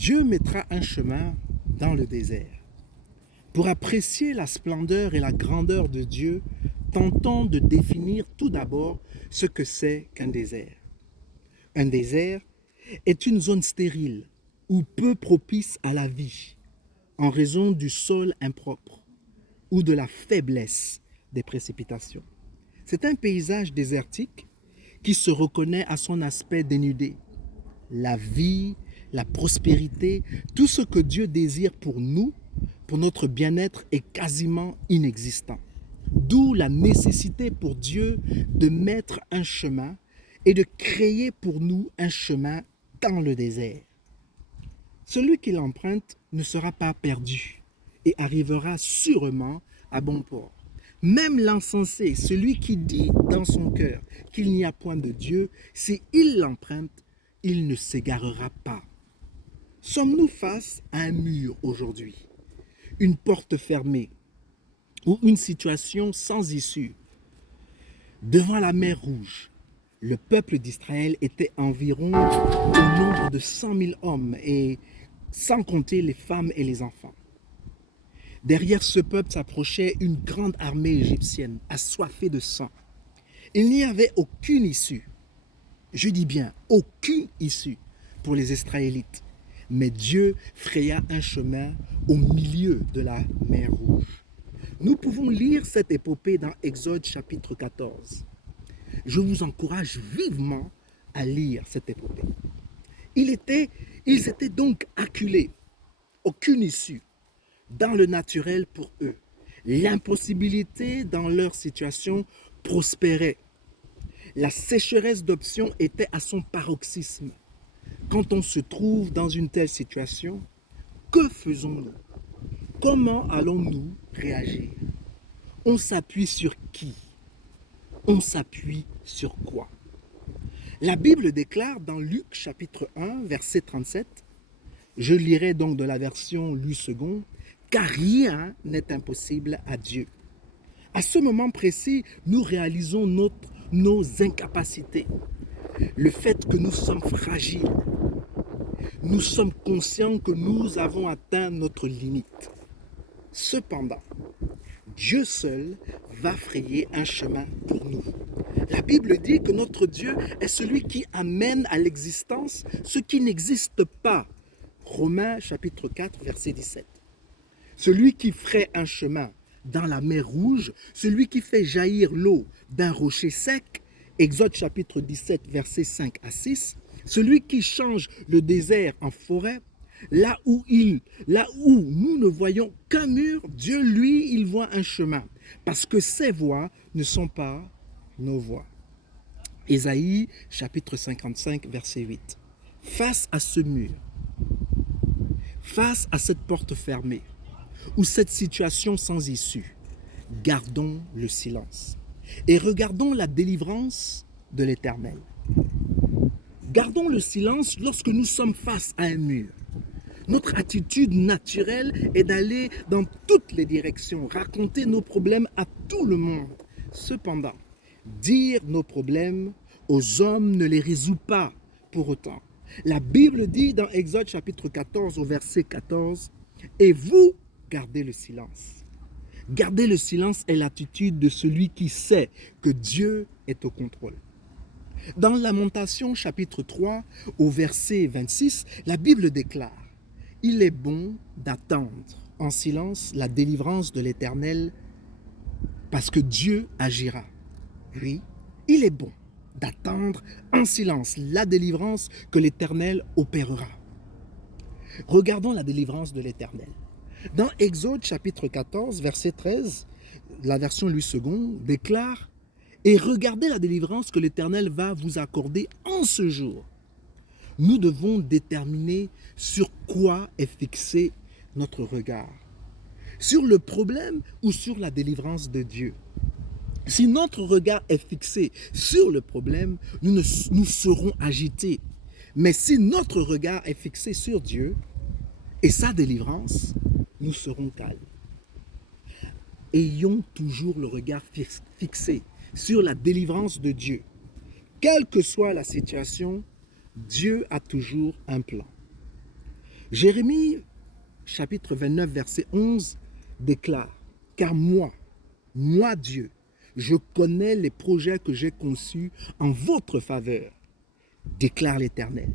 Dieu mettra un chemin dans le désert. Pour apprécier la splendeur et la grandeur de Dieu, tentons de définir tout d'abord ce que c'est qu'un désert. Un désert est une zone stérile ou peu propice à la vie en raison du sol impropre ou de la faiblesse des précipitations. C'est un paysage désertique qui se reconnaît à son aspect dénudé. La vie, la prospérité, tout ce que Dieu désire pour nous, pour notre bien-être, est quasiment inexistant. D'où la nécessité pour Dieu de mettre un chemin et de créer pour nous un chemin dans le désert. Celui qui l'emprunte ne sera pas perdu et arrivera sûrement à bon port. Même l'insensé, celui qui dit dans son cœur qu'il n'y a point de Dieu, si il l'emprunte, il ne s'égarera pas. Sommes-nous face à un mur aujourd'hui, une porte fermée ou une situation sans issue? Devant la mer Rouge, le peuple d'Israël était environ au nombre de 100 000 hommes, et sans compter les femmes et les enfants. Derrière ce peuple s'approchait une grande armée égyptienne, assoiffée de sang. Il n'y avait aucune issue, je dis bien aucune issue pour les Israélites. Mais Dieu fraya un chemin au milieu de la mer Rouge. Nous pouvons lire cette épopée dans Exode chapitre 14. Je vous encourage vivement à lire cette épopée. Ils étaient donc acculés, aucune issue dans le naturel pour eux. L'impossibilité dans leur situation prospérait. La sécheresse d'options était à son paroxysme. Quand on se trouve dans une telle situation, que faisons-nous? Comment allons-nous réagir? On s'appuie sur qui? On s'appuie sur quoi? La Bible déclare dans Luc chapitre 1, verset 37, je lirai donc de la version Louis II, car rien n'est impossible à Dieu. À ce moment précis, nous réalisons nos incapacités, le fait que nous sommes fragiles. Nous sommes conscients que nous avons atteint notre limite. Cependant, Dieu seul va frayer un chemin pour nous. La Bible dit que notre Dieu est celui qui amène à l'existence ce qui n'existe pas. Romains chapitre 4, verset 17. Celui qui fraye un chemin dans la mer Rouge, celui qui fait jaillir l'eau d'un rocher sec, Exode chapitre 17, versets 5 à 6, celui qui change le désert en forêt, là où nous ne voyons qu'un mur, Dieu, lui, il voit un chemin, parce que ses voies ne sont pas nos voies. Ésaïe, chapitre 55, verset 8. Face à ce mur, face à cette porte fermée, ou cette situation sans issue, gardons le silence et regardons la délivrance de l'Éternel. Gardons le silence lorsque nous sommes face à un mur. Notre attitude naturelle est d'aller dans toutes les directions, raconter nos problèmes à tout le monde. Cependant, dire nos problèmes aux hommes ne les résout pas pour autant. La Bible dit dans Exode chapitre 14 au verset 14, « Et vous, gardez le silence. » Garder le silence est l'attitude de celui qui sait que Dieu est au contrôle. Dans Lamentation chapitre 3 au verset 26, la Bible déclare « Il est bon d'attendre en silence la délivrance de l'Éternel parce que Dieu agira. » Oui, il est bon d'attendre en silence la délivrance que l'Éternel opérera. Regardons la délivrance de l'Éternel. Dans Exode chapitre 14, verset 13, la version Louis II déclare « Et regardez la délivrance que l'Éternel va vous accorder en ce jour. » Nous devons déterminer sur quoi est fixé notre regard. Sur le problème ou sur la délivrance de Dieu. Si notre regard est fixé sur le problème, nous serons agités. Mais si notre regard est fixé sur Dieu et sa délivrance, nous serons calmes. Ayons toujours le regard fixé sur la délivrance de Dieu. Quelle que soit la situation, Dieu a toujours un plan. Jérémie, chapitre 29, verset 11, déclare, « Car moi Dieu, je connais les projets que j'ai conçus en votre faveur, déclare l'Éternel.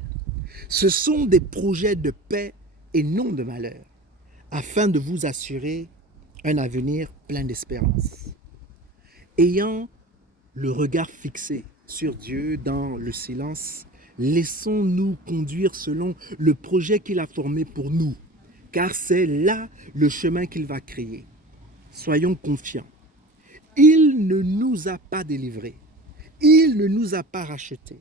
Ce sont des projets de paix et non de malheur, afin de vous assurer un avenir plein d'espérance. » Ayant le regard fixé sur Dieu dans le silence, laissons-nous conduire selon le projet qu'il a formé pour nous, car c'est là le chemin qu'il va créer. Soyons confiants. Il ne nous a pas délivrés. Il ne nous a pas rachetés.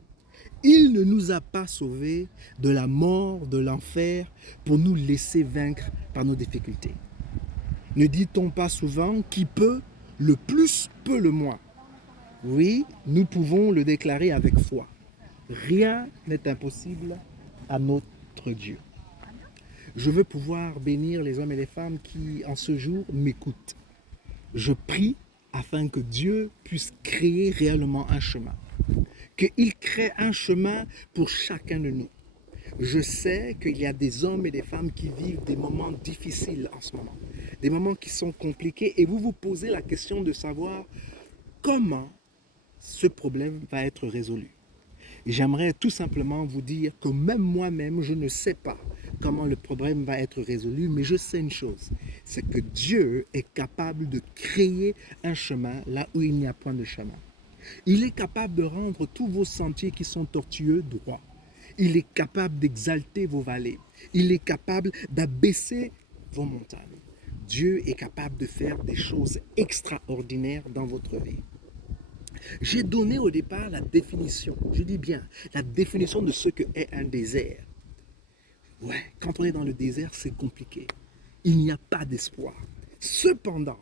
Il ne nous a pas sauvés de la mort, de l'enfer, pour nous laisser vaincre par nos difficultés. Ne dit-on pas souvent qui peut, le plus peut le moins? Oui, nous pouvons le déclarer avec foi. Rien n'est impossible à notre Dieu. Je veux pouvoir bénir les hommes et les femmes qui, en ce jour, m'écoutent. Je prie afin que Dieu puisse créer réellement un chemin. Qu'il crée un chemin pour chacun de nous. Je sais qu'il y a des hommes et des femmes qui vivent des moments difficiles en ce moment. Des moments qui sont compliqués et vous vous posez la question de savoir comment ce problème va être résolu. J'aimerais tout simplement vous dire que même moi-même, je ne sais pas comment le problème va être résolu, mais je sais une chose, c'est que Dieu est capable de créer un chemin là où il n'y a point de chemin. Il est capable de rendre tous vos sentiers qui sont tortueux droits. Il est capable d'exalter vos vallées. Il est capable d'abaisser vos montagnes. Dieu est capable de faire des choses extraordinaires dans votre vie. J'ai donné au départ la définition, je dis bien, la définition de ce qu'est un désert. Ouais, quand on est dans le désert, c'est compliqué. Il n'y a pas d'espoir. Cependant,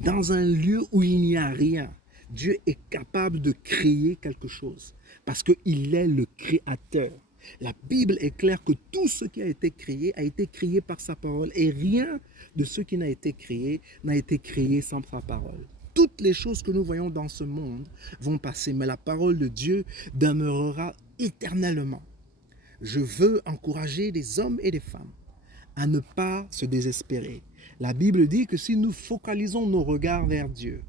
dans un lieu où il n'y a rien, Dieu est capable de créer quelque chose parce qu'il est le créateur. La Bible est claire que tout ce qui a été créé par sa parole et rien de ce qui n'a été créé sans sa parole. Toutes les choses que nous voyons dans ce monde vont passer, mais la parole de Dieu demeurera éternellement. Je veux encourager les hommes et les femmes à ne pas se désespérer. La Bible dit que si nous focalisons nos regards vers Dieu,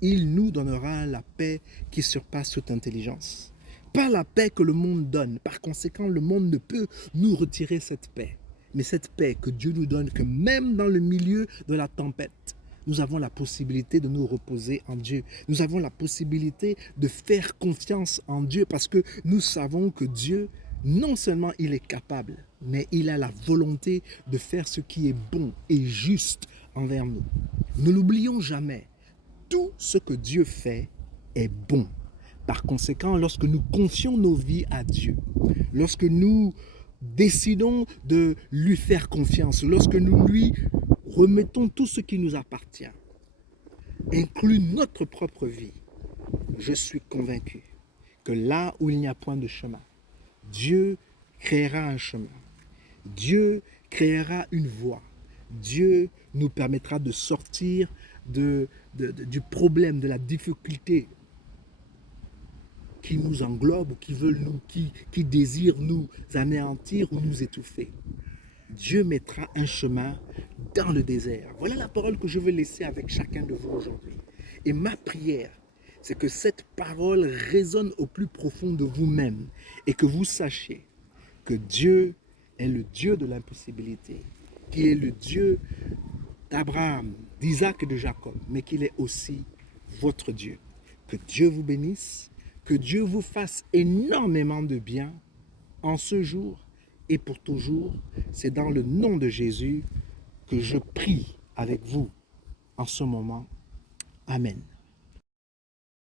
il nous donnera la paix qui surpasse toute intelligence. Pas la paix que le monde donne. Par conséquent, le monde ne peut nous retirer cette paix. Mais cette paix que Dieu nous donne, que même dans le milieu de la tempête, nous avons la possibilité de nous reposer en Dieu. Nous avons la possibilité de faire confiance en Dieu parce que nous savons que Dieu, non seulement il est capable, mais il a la volonté de faire ce qui est bon et juste envers nous. Ne l'oublions jamais. Tout ce que Dieu fait est bon. Par conséquent, lorsque nous confions nos vies à Dieu, lorsque nous décidons de lui faire confiance, lorsque nous lui remettons tout ce qui nous appartient, inclut notre propre vie, je suis convaincu que là où il n'y a point de chemin, Dieu créera un chemin. Dieu créera une voie. Dieu nous permettra de sortir du problème, de la difficulté qui nous englobe, qui désire nous anéantir ou nous étouffer. Dieu mettra un chemin dans le désert. Voilà la parole que je veux laisser avec chacun de vous aujourd'hui. Et ma prière, c'est que cette parole résonne au plus profond de vous-même et que vous sachiez que Dieu est le Dieu de l'impossibilité, qui est le Dieu d'Abraham, d'Isaac et de Jacob, mais qu'il est aussi votre Dieu. Que Dieu vous bénisse, que Dieu vous fasse énormément de bien en ce jour et pour toujours. C'est dans le nom de Jésus que je prie avec vous en ce moment. Amen.